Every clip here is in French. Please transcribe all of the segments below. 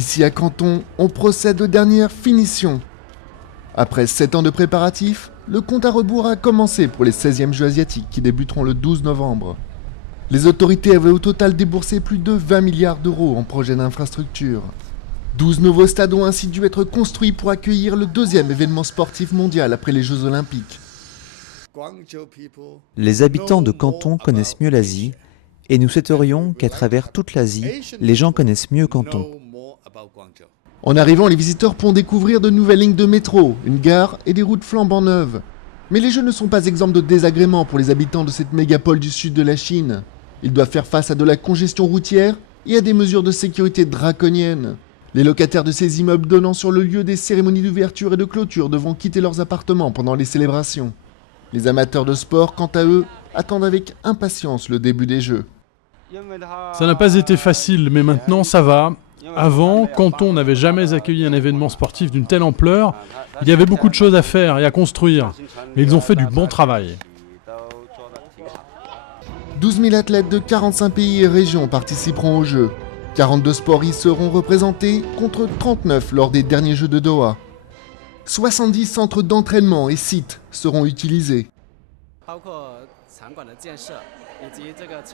Ici à Canton, on procède aux dernières finitions. Après 7 ans de préparatifs, le compte à rebours a commencé pour les 16e Jeux asiatiques qui débuteront le 12 novembre. Les autorités avaient au total déboursé plus de 20 milliards d'euros en projets d'infrastructure. 12 nouveaux stades ont ainsi dû être construits pour accueillir le deuxième événement sportif mondial après les Jeux Olympiques. Les habitants de Canton connaissent mieux l'Asie et nous souhaiterions qu'à travers toute l'Asie, les gens connaissent mieux Canton. En arrivant, les visiteurs pourront découvrir de nouvelles lignes de métro, une gare et des routes flambant neuves. Mais les Jeux ne sont pas exempts de désagréments pour les habitants de cette mégapole du sud de la Chine. Ils doivent faire face à de la congestion routière et à des mesures de sécurité draconiennes. Les locataires de ces immeubles donnant sur le lieu des cérémonies d'ouverture et de clôture devront quitter leurs appartements pendant les célébrations. Les amateurs de sport, quant à eux, attendent avec impatience le début des Jeux. Ça n'a pas été facile, mais maintenant ça va. Avant, Canton n'avait jamais accueilli un événement sportif d'une telle ampleur. Il y avait beaucoup de choses à faire et à construire. Mais ils ont fait du bon travail. 12 000 athlètes de 45 pays et régions participeront aux Jeux. 42 sports y seront représentés contre 39 lors des derniers Jeux de Doha. 70 centres d'entraînement et sites seront utilisés.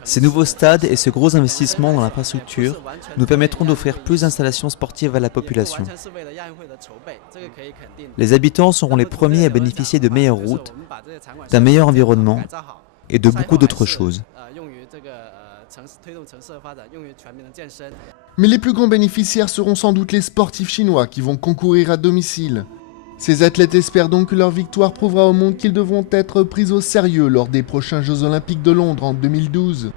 Ces nouveaux stades et ce gros investissement dans l'infrastructure nous permettront d'offrir plus d'installations sportives à la population. Les habitants seront les premiers à bénéficier de meilleures routes, d'un meilleur environnement et de beaucoup d'autres choses. Mais les plus grands bénéficiaires seront sans doute les sportifs chinois qui vont concourir à domicile. Ces athlètes espèrent donc que leur victoire prouvera au monde qu'ils devront être pris au sérieux lors des prochains Jeux Olympiques de Londres en 2012.